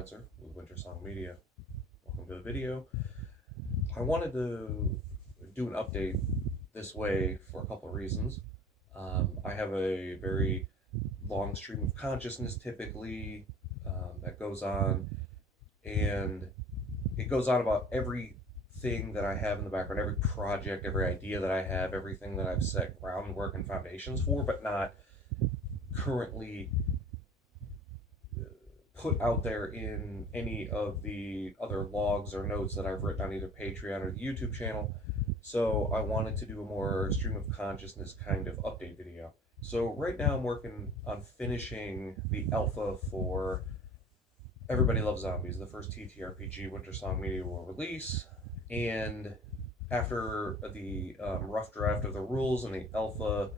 Spencer with Wintersong Media. Welcome to the video. I wanted to do an update this way for a couple of reasons. I have a very long stream of consciousness typically that goes on, and it goes on about everything that I have in the background, every project, every idea that I have, everything that I've set groundwork and foundations for, but not currently put out there in any of the other logs or notes that I've written on either Patreon or the YouTube channel. So I wanted to do a more stream of consciousness kind of update video. So right now I'm working on finishing the alpha for Everybody Loves Zombies, the first TTRPG Wintersong Media will release. And after the rough draft of the rules and the alpha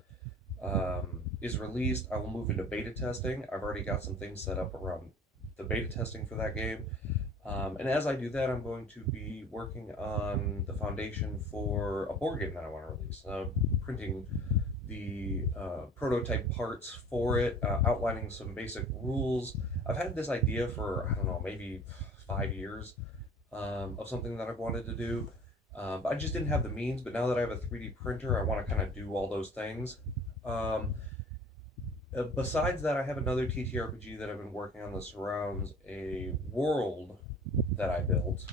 is released, I will move into beta testing. I've already got some things set up around the beta testing for that game. And as I do that, I'm going to be working on the foundation for a board game that I want to release. Printing the prototype parts for it, outlining some basic rules. I've had this idea for, I don't know, maybe 5 years of something that I've wanted to do. I just didn't have the means, but now that I have a 3D printer, I want to kind of do all those things. Besides that, I have another TTRPG that I've been working on that surrounds a world that I built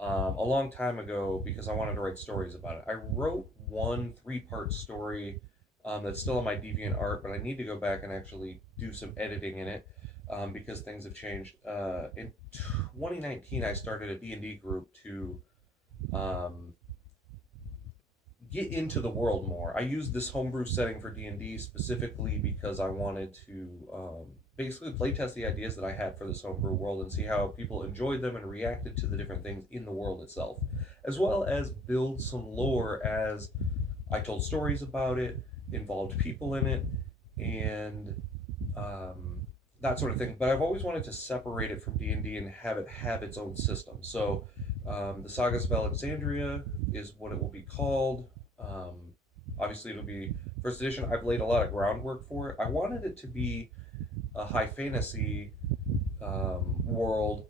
a long time ago because I wanted to write stories about it. I wrote one 3-part story that's still on my DeviantArt, but I need to go back and actually do some editing in it because things have changed. In 2019, I started a D&D group to get into the world more. I used this homebrew setting for D&D specifically because I wanted to basically playtest the ideas that I had for this homebrew world and see how people enjoyed them and reacted to the different things in the world itself, as well as build some lore as I told stories about it, involved people in it, and that sort of thing. But I've always wanted to separate it from D&D and have it have its own system. So the Sagas of Alexandria is what it will be called. Obviously, it'll be first edition. I've laid a lot of groundwork for it. I wanted it to be a high fantasy world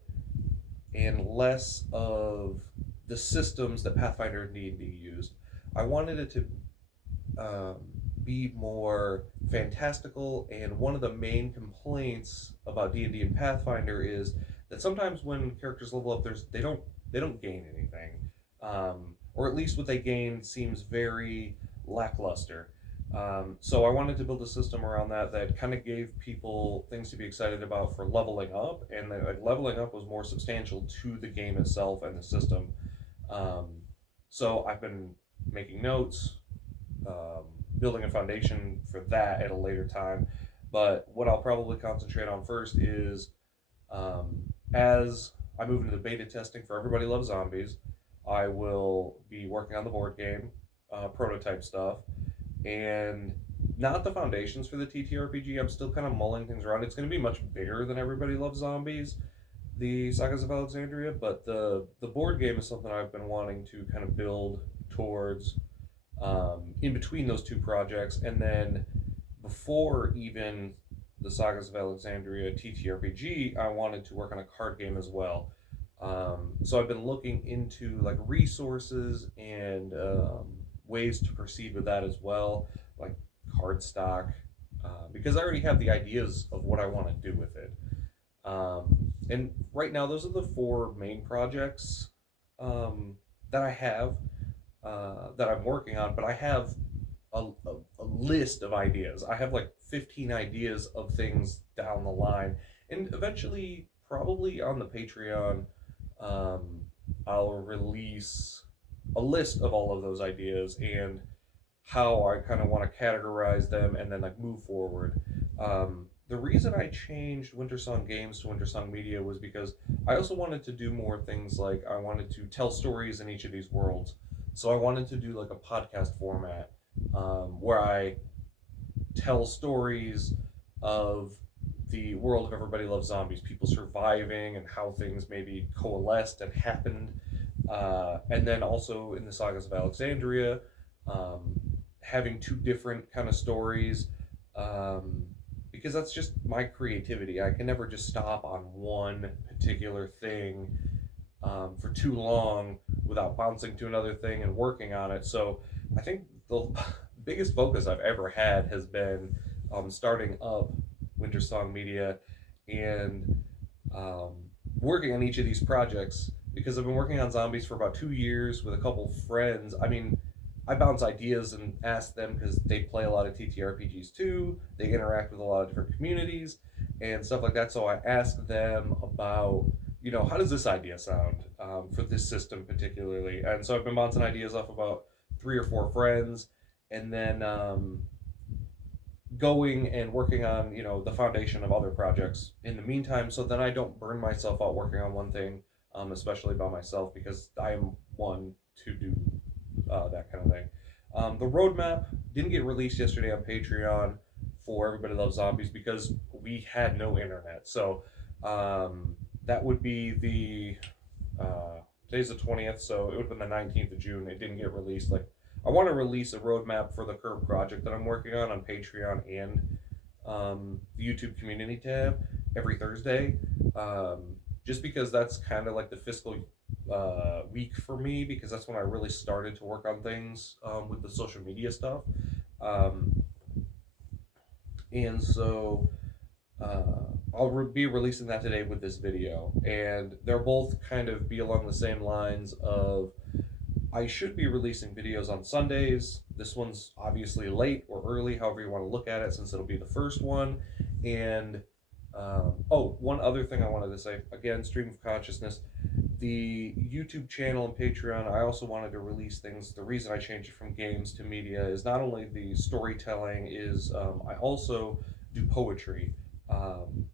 and less of the systems that Pathfinder and D&D used. I wanted it to be more fantastical, and one of the main complaints about D&D and Pathfinder is that sometimes when characters level up, they don't gain anything, or at least what they gain seems very lackluster. So I wanted to build a system around that kind of gave people things to be excited about for leveling up, and that leveling up was more substantial to the game itself and the system. So I've been making notes, building a foundation for that at a later time. But what I'll probably concentrate on first is as I move into the beta testing for Everybody Loves Zombies, I will be working on the board game, prototype stuff, and not the foundations for the TTRPG. I'm still kind of mulling things around. It's going to be much bigger than Everybody Loves Zombies, the Sagas of Alexandria, but the board game is something I've been wanting to kind of build towards in between those two projects. And then before even the Sagas of Alexandria TTRPG, I wanted to work on a card game as well. So I've been looking into like resources and ways to proceed with that as well, like cardstock, because I already have the ideas of what I want to do with it. And right now, those are the 4 main projects that I have that I'm working on, but I have a list of ideas. I have like 15 ideas of things down the line, and eventually, probably on the Patreon, I'll release a list of all of those ideas and how I kind of want to categorize them and then like move forward. The reason I changed Wintersong Games to Wintersong Media was because I also wanted to do more things, like I wanted to tell stories in each of these worlds. So I wanted to do like a podcast format where I tell stories of the world of Everybody Loves Zombies, people surviving and how things maybe coalesced and happened. And then also in the Sagas of Alexandria, having 2 different kind of stories because that's just my creativity. I can never just stop on one particular thing for too long without bouncing to another thing and working on it. So I think the biggest focus I've ever had has been starting up Wintersong Media and um, working on each of these projects because I've been working on zombies for about 2 years with a couple friends. I mean, I bounce ideas and ask them because they play a lot of TTRPGs too. They interact with a lot of different communities and stuff like that. So I ask them about, how does this idea sound for this system particularly? And so I've been bouncing ideas off about 3 or 4 friends, and then going and working on the foundation of other projects in the meantime, so then I don't burn myself out working on one thing, especially by myself, because I am one to do that kind of thing. The roadmap didn't get released yesterday on Patreon for Everybody Loves Zombies because we had no internet. So that would be today's the 20th, so it would have been the 19th of June. It didn't get released. Like, I want to release a roadmap for the current project that I'm working on Patreon and the YouTube community tab every Thursday, just because that's kind of like the fiscal week for me, because that's when I really started to work on things with the social media stuff. Um, and so I'll be releasing that today with this video, and they'll both kind of be along the same lines of I should be releasing videos on Sundays. This one's obviously late or early, however you want to look at it, since it'll be the first one. And one other thing I wanted to say again, stream of consciousness. The YouTube channel and Patreon, I also wanted to release things. The reason I changed it from games to media is not only the storytelling, is I also do poetry.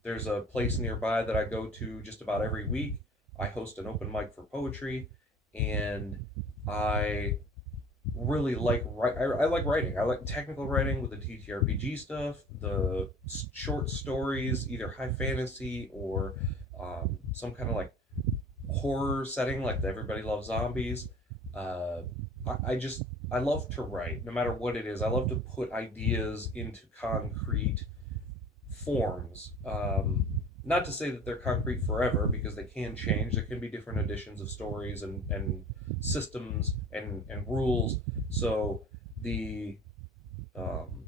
There's a place nearby that I go to just about every week. I host an open mic for poetry, and I really like I like writing. I like technical writing with the TTRPG stuff, the short stories, either high fantasy or some kind of like horror setting, like the Everybody Loves Zombies. Uh, I love to write, no matter what it is. I love to put ideas into concrete forms. Not to say that they're concrete forever, because they can change. There can be different editions of stories and systems and rules. So the um,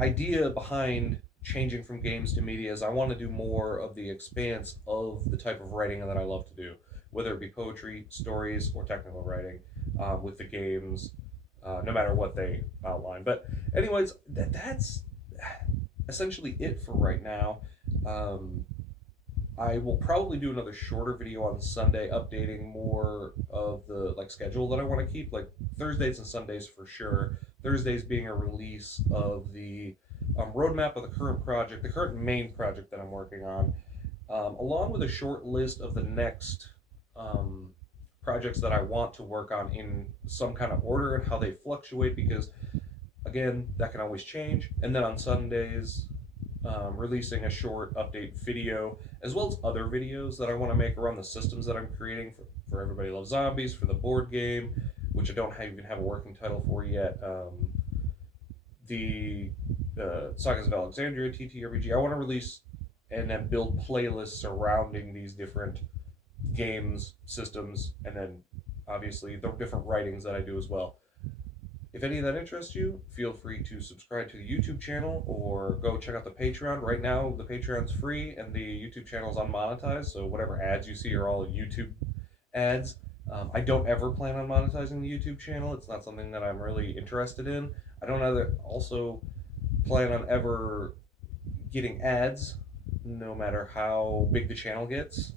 idea behind changing from games to media is I want to do more of the expanse of the type of writing that I love to do, whether it be poetry, stories, or technical writing with the games, no matter what they outline. But anyways, that's essentially it for right now. Um, I will probably do another shorter video on Sunday, updating more of the schedule that I want to keep, like Thursdays and Sundays for sure. Thursdays being a release of the roadmap of the current project, the current main project that I'm working on, along with a short list of the next projects that I want to work on in some kind of order and how they fluctuate, because again, that can always change. And then on Sundays, releasing a short update video, as well as other videos that I want to make around the systems that I'm creating for Everybody Loves Zombies, for the board game, which I don't even have a working title for yet. The Sagas of Alexandria TTRPG. I want to release and then build playlists surrounding these different games, systems, and then obviously the different writings that I do as well. If any of that interests you, feel free to subscribe to the YouTube channel or go check out the Patreon. Right now, the Patreon's free and the YouTube channel is unmonetized, so whatever ads you see are all YouTube ads. I don't ever plan on monetizing the YouTube channel. It's not something that I'm really interested in. I don't also plan on ever getting ads, no matter how big the channel gets.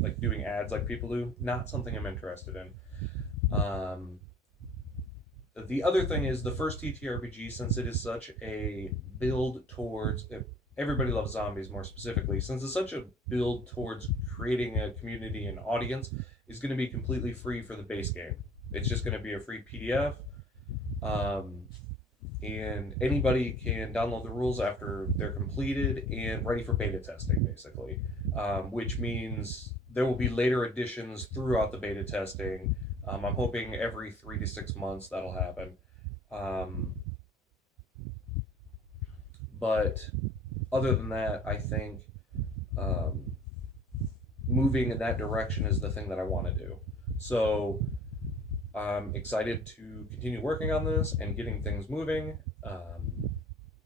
Like doing ads like people do, not something I'm interested in. The other thing is the first TTRPG, since it is such a build towards Everybody Loves Zombies more specifically, since it's such a build towards creating a community and audience, is going to be completely free for the base game. It's just going to be a free PDF, and anybody can download the rules after they're completed and ready for beta testing, basically, which means there will be later additions throughout the beta testing. I'm hoping every 3 to 6 months that'll happen. But other than that, I think um, moving in that direction is the thing that I want to do. So I'm excited to continue working on this and getting things moving,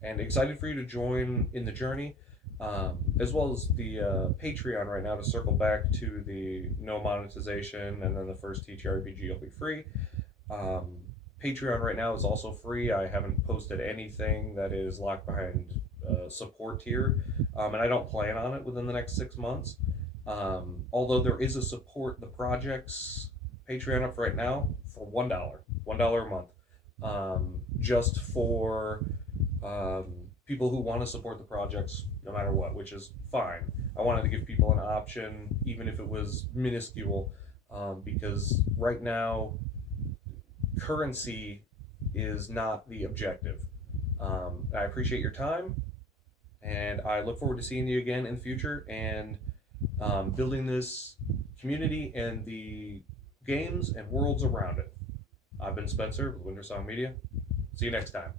and excited for you to join in the journey, as well as the Patreon right now to circle back to the no monetization, and then the first TTRPG will be free. Um, Patreon right now is also free. I haven't posted anything that is locked behind support tier, and I don't plan on it within the next 6 months. Although there is a support the projects Patreon up right now for $1 a month, just for people who want to support the projects no matter what, which is fine. I wanted to give people an option, even if it was minuscule, because right now currency is not the objective. I appreciate your time, and I look forward to seeing you again in the future and building this community and the games and worlds around it. I've been Spencer with Wintersong Media. See you next time.